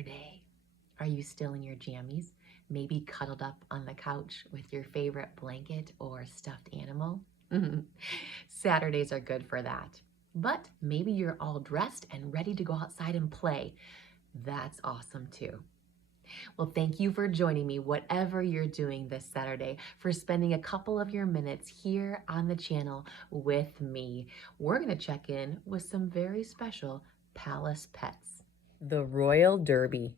Saturday. Are you still in your jammies? Maybe cuddled up on the couch with your favorite blanket or stuffed animal? Saturdays are good for that. But maybe you're all dressed and ready to go outside and play. That's awesome too. Well, thank you for joining me, whatever you're doing this Saturday, for spending a couple of your minutes here on the channel with me. We're going to check in with some very special palace pets. The Royal Derby.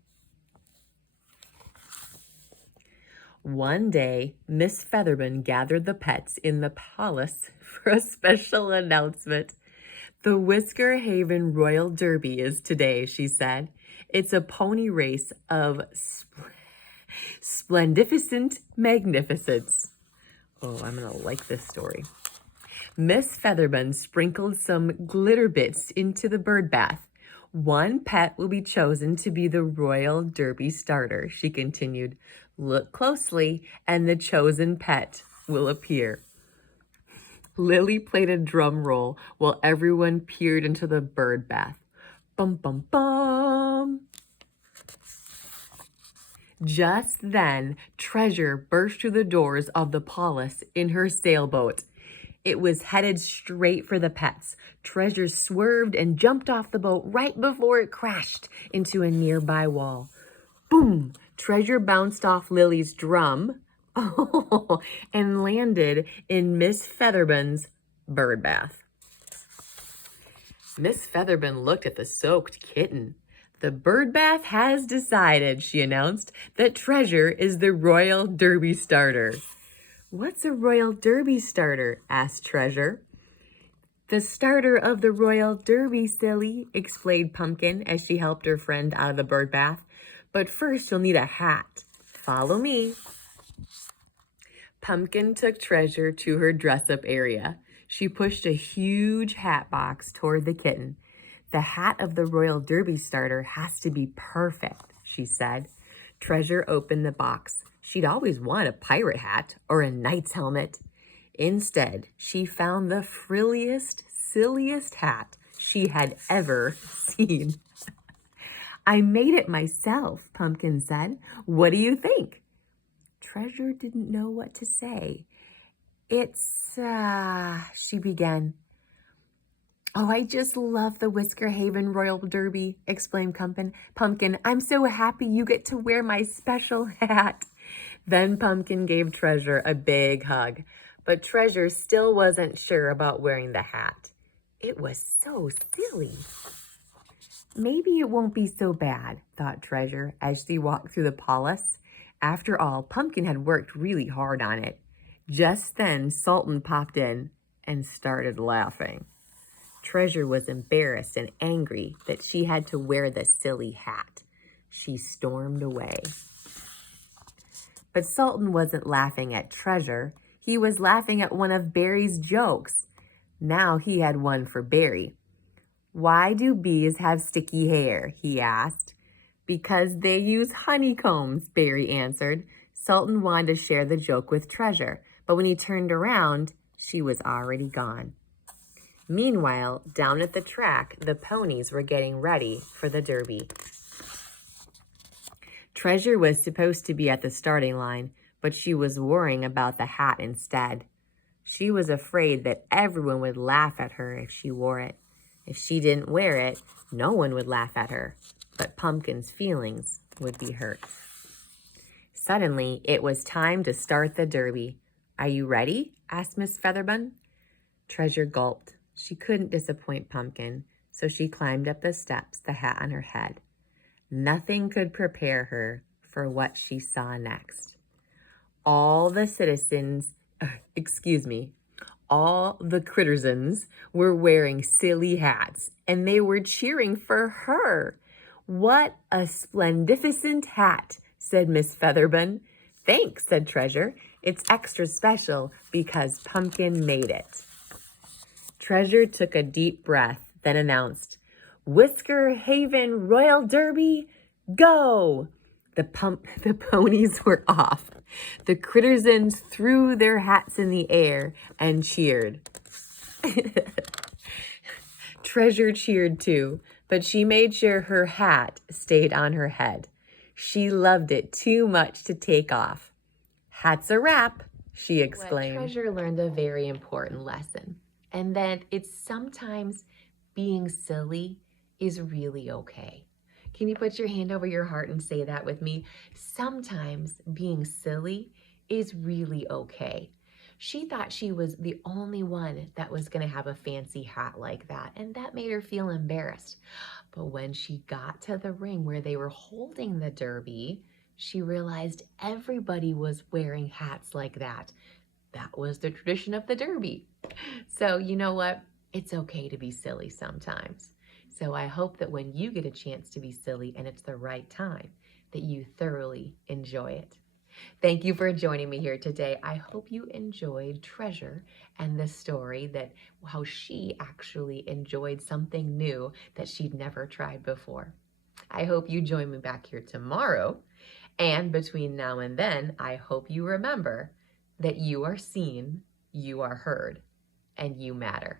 One day, Miss Featherman gathered the pets in the palace for a special announcement. The Whisker Haven Royal Derby is today, she said. It's a pony race of splendificent magnificence. Oh, I'm going to like this story. Miss Featherman sprinkled some glitter bits into the bird bath. One pet will be chosen to be the Royal Derby starter, she continued. Look closely, and the chosen pet will appear. Lily played a drum roll while everyone peered into the bird bath. Bum, bum, bum. Just then, Treasure burst through the doors of the palace in her sailboat. It was headed straight for the pets. Treasure swerved and jumped off the boat right before it crashed into a nearby wall. Boom! Treasure bounced off Lily's drum and landed in Miss Featherman's bird bath. Miss Featherman looked at the soaked kitten. The bird bath has decided, she announced, that Treasure is the Royal Derby starter. What's a Royal Derby starter? Asked Treasure. The starter of the Royal Derby, silly, explained Pumpkin as she helped her friend out of the bird bath. But first you'll need a hat. Follow me. Pumpkin took Treasure to her dress-up area. She pushed a huge hat box toward the kitten. The hat of the Royal Derby starter has to be perfect, she said. Treasure opened the box. She'd always wanted a pirate hat or a knight's helmet. Instead, she found the frilliest, silliest hat she had ever seen. I made it myself, Pumpkin said. What do you think? Treasure didn't know what to say. She began. Oh, I just love the Whisker Haven Royal Derby, exclaimed Pumpkin. I'm so happy you get to wear my special hat. Then Pumpkin gave Treasure a big hug, but Treasure still wasn't sure about wearing the hat. It was so silly. Maybe it won't be so bad, thought Treasure as she walked through the palace. After all, Pumpkin had worked really hard on it. Just then, Sultan popped in and started laughing. Treasure was embarrassed and angry that she had to wear the silly hat. She stormed away. But Sultan wasn't laughing at Treasure. He was laughing at one of Barry's jokes. Now he had one for Barry. Why do bees have sticky hair? He asked. Because they use honeycombs, Barry answered. Sultan wanted to share the joke with Treasure, but when he turned around, she was already gone. Meanwhile, down at the track, the ponies were getting ready for the derby. Treasure was supposed to be at the starting line, but she was worrying about the hat instead. She was afraid that everyone would laugh at her if she wore it. If she didn't wear it, no one would laugh at her, but Pumpkin's feelings would be hurt. Suddenly, it was time to start the derby. Are you ready? Asked Miss Featherman. Treasure gulped. She couldn't disappoint Pumpkin, so she climbed up the steps, the hat on her head. Nothing could prepare her for what she saw next. All the crittersons were wearing silly hats, and they were cheering for her. What a splendificent hat, said Miss Featherman. Thanks, said Treasure. It's extra special because Pumpkin made it. Treasure took a deep breath, then announced, Whisker Haven Royal Derby, go! The ponies were off. The crittersons threw their hats in the air and cheered. Treasure cheered too, but she made sure her hat stayed on her head. She loved it too much to take off. "Hat's a wrap," she exclaimed. Treasure learned a very important lesson, and that it's sometimes being silly is really okay. Can you put your hand over your heart and say that with me? Sometimes being silly is really okay. She thought she was the only one that was going to have a fancy hat like that, and that made her feel embarrassed. But when she got to the ring where they were holding the derby, she realized everybody was wearing hats like that. That was the tradition of the derby. So you know what? It's okay to be silly sometimes. So I hope that when you get a chance to be silly and it's the right time, that you thoroughly enjoy it. Thank you for joining me here today. I hope you enjoyed Treasure and the story that how she actually enjoyed something new that she'd never tried before. I hope you join me back here tomorrow. And between now and then, I hope you remember that you are seen, you are heard, and you matter.